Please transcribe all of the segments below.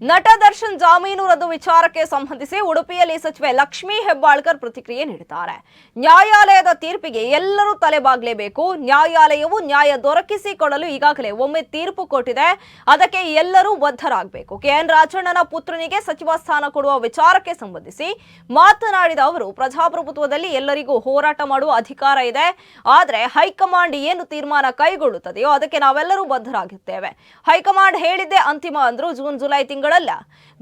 ನಟ ದರ್ಶನ್ ಜಾಮೀನು ರದ್ದು ವಿಚಾರಕ್ಕೆ ಸಂಬಂಧಿಸಿ ಉಡುಪಿಯಲ್ಲಿ ಸಚಿವೆ ಲಕ್ಷ್ಮೀ ಹೆಬ್ಬಾಳ್ಕರ್ ಪ್ರತಿಕ್ರಿಯೆ ನೀಡಿದ್ದಾರೆ. ನ್ಯಾಯಾಲಯದ ತೀರ್ಪಿಗೆ ಎಲ್ಲರೂ ತಲೆಬಾಗಲೇಬೇಕು. ನ್ಯಾಯಾಲಯವು ನ್ಯಾಯ ದೊರಕಿಸಿಕೊಡಲು ಈಗಾಗಲೇ ಒಮ್ಮೆ ತೀರ್ಪು ಕೊಟ್ಟಿದೆ. ಅದಕ್ಕೆ ಎಲ್ಲರೂ ಬದ್ಧರಾಗಬೇಕು. ಕೆಎನ್ ರಾಜಣ್ಣನ ಪುತ್ರನಿಗೆ ಸಚಿವ ಸ್ಥಾನ ಕೊಡುವ ವಿಚಾರಕ್ಕೆ ಸಂಬಂಧಿಸಿ ಮಾತನಾಡಿದ ಅವರು, ಪ್ರಜಾಪ್ರಭುತ್ವದಲ್ಲಿ ಎಲ್ಲರಿಗೂ ಹೋರಾಟ ಮಾಡುವ ಅಧಿಕಾರ ಇದೆ. ಆದರೆ ಹೈಕಮಾಂಡ್ ಏನು ತೀರ್ಮಾನ ಕೈಗೊಳ್ಳುತ್ತದೆಯೋ ಅದಕ್ಕೆ ನಾವೆಲ್ಲರೂ ಬದ್ಧರಾಗಿರ್ತೇವೆ. ಹೈಕಮಾಂಡ್ ಹೇಳಿದ್ದೇ ಅಂತಿಮ ಅಂದ್ರು ಜೂನ್ ಜುಲೈ ತಿಂಗಳಲ್ಲ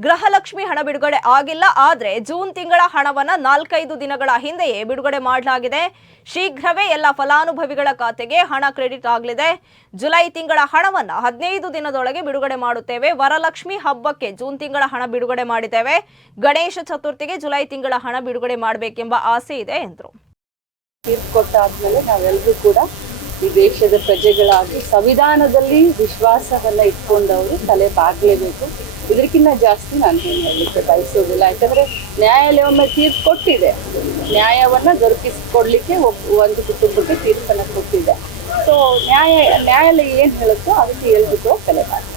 ಗೃಹಲಕ್ಷ್ಮಿ ಹಣ ಬಿಡುಗಡೆ ಆಗಿಲ್ಲ. ಆದರೆ ಜೂನ್ ತಿಂಗಳ ಹಣವನ್ನ ನಾಲ್ಕೈದು ದಿನಗಳ ಹಿಂದೆಯೇ ಬಿಡುಗಡೆ ಮಾಡಲಾಗಿದೆ. ಶೀಘ್ರವೇ ಎಲ್ಲ ಫಲಾನುಭವಿಗಳ ಖಾತೆಗೆ ಹಣ ಕ್ರೆಡಿಟ್ ಆಗಲಿದೆ. ಜುಲೈ ತಿಂಗಳ ಹಣವನ್ನ ಹದಿನೈದು ದಿನದೊಳಗೆ ಬಿಡುಗಡೆ ಮಾಡುತ್ತೇವೆ. ವರಲಕ್ಷ್ಮಿ ಹಬ್ಬಕ್ಕೆ ಜೂನ್ ತಿಂಗಳ ಹಣ ಬಿಡುಗಡೆ ಮಾಡಿದ್ದೇವೆ. ಗಣೇಶ ಚತುರ್ಥಿಗೆ ಜುಲೈ ತಿಂಗಳ ಹಣ ಬಿಡುಗಡೆ ಮಾಡಬೇಕೆಂಬ ಆಸೆ ಇದೆ, ಎಂದರು. ಈ ದೇಶದ ಪ್ರಜೆಗಳಾಗಿ ಸಂವಿಧಾನದಲ್ಲಿ ವಿಶ್ವಾಸವನ್ನ ಇಟ್ಕೊಂಡವರು ತಲೆ ಬಾಗ್ಲೇಬೇಕು. ಇದಕ್ಕಿಂತ ಜಾಸ್ತಿ ನಾನು ಏನು ಹೇಳಲಿಕ್ಕೆ ಬಯಸೋದಿಲ್ಲ. ಯಾಕಂದ್ರೆ ನ್ಯಾಯಾಲಯ ಒಮ್ಮೆ ತೀರ್ಪು ಕೊಟ್ಟಿದೆ. ನ್ಯಾಯವನ್ನ ದೊರಕಿಸಿಕೊಡ್ಲಿಕ್ಕೆ ಒಬ್ಬ ಒಂದು ಕುಟುಂಬಕ್ಕೆ ತೀರ್ಪನ್ನು ಕೊಟ್ಟಿದೆ. ಸೊ ನ್ಯಾಯ, ನ್ಯಾಯಾಲಯ ಏನು ಹೇಳುತ್ತೋ ಅದಕ್ಕೆ ಎಲ್ರಿಗೂ ತಲೆ ಬಾಗ್ಲಿ.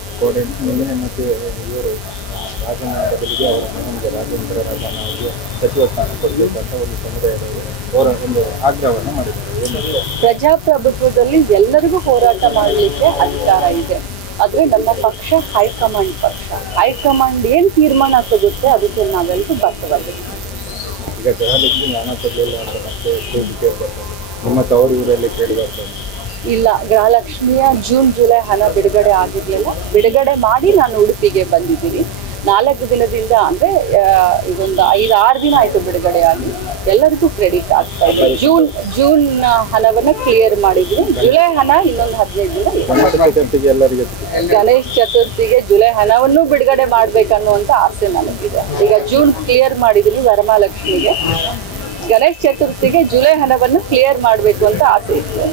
ರಾಜಣ್ಣ ಬದಲಿಗೆ ಅವರ ಮನೆಗೆ ರಾಜೇಂದ್ರ ರಾಜನಾಗಿ ಸಚಿವ ಸ್ಥಾನ ಕೊಡಬೇಕು ಅಂತ ಒಂದು ಸಮುದಾಯದವರು ಒಂದು ಆಗ್ರಹವನ್ನು ಮಾಡಿದ್ದಾರೆ. ಪ್ರಜಾಪ್ರಭುತ್ವದಲ್ಲಿ ಎಲ್ಲರಿಗೂ ಹೋರಾಟ ಮಾಡಲಿಕ್ಕೆ ಅಧಿಕಾರ ಇದೆ. ಆದರೆ ನಮ್ಮ ಪಕ್ಷ ಹೈಕಮಾಂಡ್ ಪಕ್ಷ. ಹೈಕಮಾಂಡ್ ಏನು ತೀರ್ಮಾನ ಸಿಗುತ್ತೆ ಅದಕ್ಕೆ ನಾವೆಲ್ಲರೂ ಬದ್ಧವಾಗಿದ್ದೀವಿ. ಈಗ ಗೃಹಲಕ್ಷ್ಮಿ ನಾನಾ ಕೊಡಲಿಲ್ಲ ಅಂತ ಮತ್ತೆ ಕೇಳಿ ಬರ್ತದೆ ನಿಮ್ಮ ತವರು ಊರಲ್ಲಿ ಕೇಳಿ ಬರ್ತದೆ ಇಲ್ಲ ಗೃಹಲಕ್ಷ್ಮಿಯ ಜೂನ್ ಜುಲೈ ಹಣ ಬಿಡುಗಡೆ ಆಗಿರಲಿಲ್ಲ. ಬಿಡುಗಡೆ ಮಾಡಿ ನಾನು ಉಡುಪಿಗೆ ಬಂದಿದ್ದೀನಿ. ನಾಲ್ಕು ದಿನದಿಂದ ಅಂದ್ರೆ ಇದೊಂದು ಐದು ಆರು ದಿನ ಆಯ್ತು ಬಿಡುಗಡೆ ಆಗಿ. ಎಲ್ಲರಿಗೂ ಕ್ರೆಡಿಟ್ ಆಗ್ತಾ ಇದೆ. ಜೂನ್ ಜೂನ್ ಹಣವನ್ನ ಕ್ಲಿಯರ್ ಮಾಡಿದ್ವಿ ಜುಲೈ ಹಣ ಇನ್ನೊಂದು ಹದಿನೈದು ದಿನ ಇದೆ. ಗಣೇಶ ಚತುರ್ಥಿಗೆ ಗಣೇಶ್ ಚತುರ್ಥಿಗೆ ಜುಲೈ ಹಣವನ್ನು ಬಿಡುಗಡೆ ಮಾಡ್ಬೇಕನ್ನುವಂತ ಆಸೆ ನನಗಿದೆ. ಈಗ ಜೂನ್ ಕ್ಲಿಯರ್ ಮಾಡಿದ್ದೀನಿ ವರಮಹಾಲಕ್ಷ್ಮಿಗೆ. ಗಣೇಶ್ ಚತುರ್ಥಿಗೆ ಜುಲೈ ಹಣವನ್ನು ಕ್ಲಿಯರ್ ಮಾಡಬೇಕು ಅಂತ ಆಸೆ ಇತ್ತು.